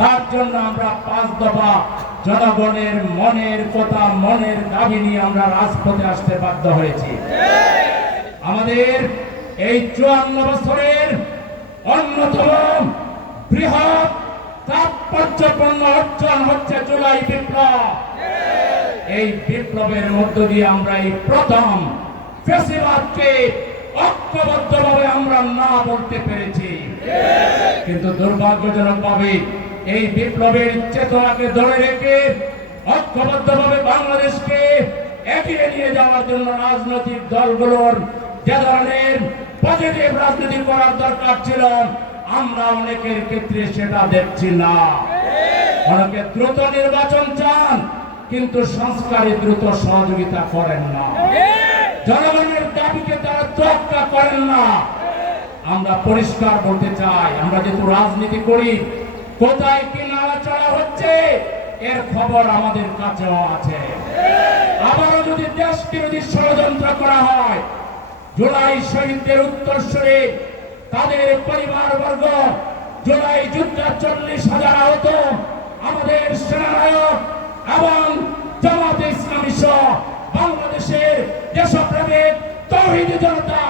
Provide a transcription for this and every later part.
তার জন্য আমরা ৫ দফা জনগণের মনের কথা, মনের দাবি নিয়ে আমরা রাজপথে আসতে বাধ্য হয়েছি। আমাদের এই ৫৪ বছরের অন্যতম বৃহৎ তাৎপর্যপূর্ণ অর্জন হচ্ছে জুলাই বিপ্লব। এই বিপ্লবের মধ্য দিয়ে আমরা এই প্রথম ফ্যাসিবাদকে ঐক্যবদ্ধভাবে আমরা না বলতে পেরেছি। কিন্তু দুর্ভাগ্যজনকভাবে এই বিপ্লবের চেতনাকে ধরে রেখে ঐক্যবদ্ধভাবে বাংলাদেশকে এগিয়ে নিয়ে যাওয়ার জন্য রাজনৈতিক দলগুলোর যে ধরনের পজিটিভ রাজনীতি করার দরকার ছিল, আমরা অনেকের ক্ষেত্রে সেটা দেখছি না। অনেকে দ্রুত নির্বাচন চান, কিন্তু সংস্কারে দ্রুত সহযোগিতা করেন না। জনগণের দাবিকে তারা তোয়াক্কা করেন না। আমরা পরিষ্কার বলতে চাই, আমরা যেহেতু রাজনীতি করি, কোথায় কি নাড়াচাড়া হচ্ছে এর খবর আমাদের কাছেও আছে। আবারও যদি দেশ বিরোধী ষড়যন্ত্র করা হয়, জুলাই শহীদদের উত্তরসূরি তাদের পরিবারবর্গ, জুলাই যুদ্ধে ৪০,০০০ আহত আমাদের সেনানায়ক এবং জামাতে ইসলামী সহ বাংলাদেশের দেশপ্রেমিক তৌহিদি জনতা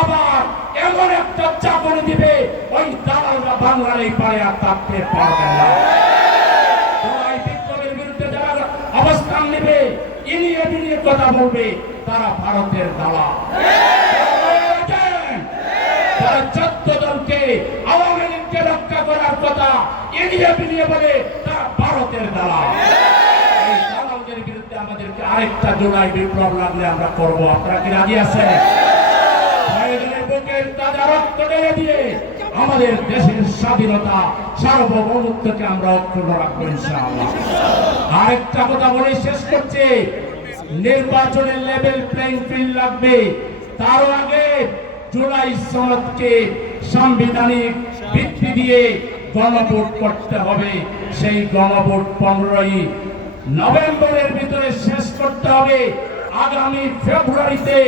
আবার এমন একটা চাকরি দিবে, ওই দালালরা বাংলার এই পায়ে আর থাকতে পারবে না। জুলাই বিপ্লবের বিরুদ্ধে যারা অবস্থান নেবে, ইনিয়ে বিনিয়ে কথা বলবে, তারা ভারতের দালাল। তারা ১৪ দলকে, আওয়ামী লীগকে রক্ষা করার কথা ইনিয়ে বিনিয়ে বলে, তারা ভারতের দালাল। এই দালালদের বিরুদ্ধে আমাদেরকে আরেকটা জুলাই বিপ্লব লাগলে আমরা করব। আপনারা কি রাজি আছেন? বুকের তাজা রক্ত ঢেলে দিয়ে আমাদের দেশের স্বাধীনতা, সার্বভৌমত্বকে আমরা অক্ষুণ্ণ রাখবো ইনশাআল্লাহ। আরেকটা কথা বলে শেষ করছি, নির্বাচনের লেভেল প্লেইং ফিল্ড লাগবে। তার আগে জুলাই সনদকে সাংবিধানিক ভিত্তি দিয়ে গণভোট করতে হবে। সেই গণভোট ১৫ই নভেম্বরের ভিতরে শেষ করতে হবে। আগামী ফেব্রুয়ারিতে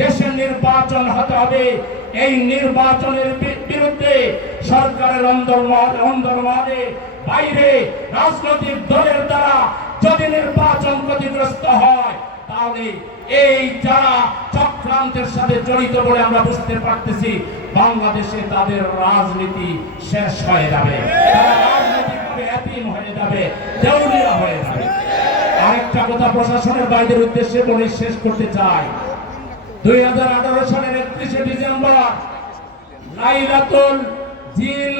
দেশের নির্বাচন হতে হবে। এই নির্বাচনের বিরুদ্ধে সরকারের অন্দরমহলে বাইরে রাজনৈতিক দলের দ্বারা যদি নির্বাচন ক্ষতিগ্রস্ত হয়, তাহলে এই যারা চক্রান্তের সাথে জড়িত বলে আমরা বুঝতে পারতেছি, বাংলাদেশে তাদের রাজনীতি শেষ হয়ে যাবে, তারা রাজনৈতিকভাবে এতিম হয়ে যাবে, দেউলিয়া হয়ে যাবে। আরেকটা কথা প্রশাসনের বাইরের উদ্দেশ্যে বলে শেষ করতে চাই, ২০১৮ সালের ৩১শে ডিসেম্বর লাইলাতুল জিন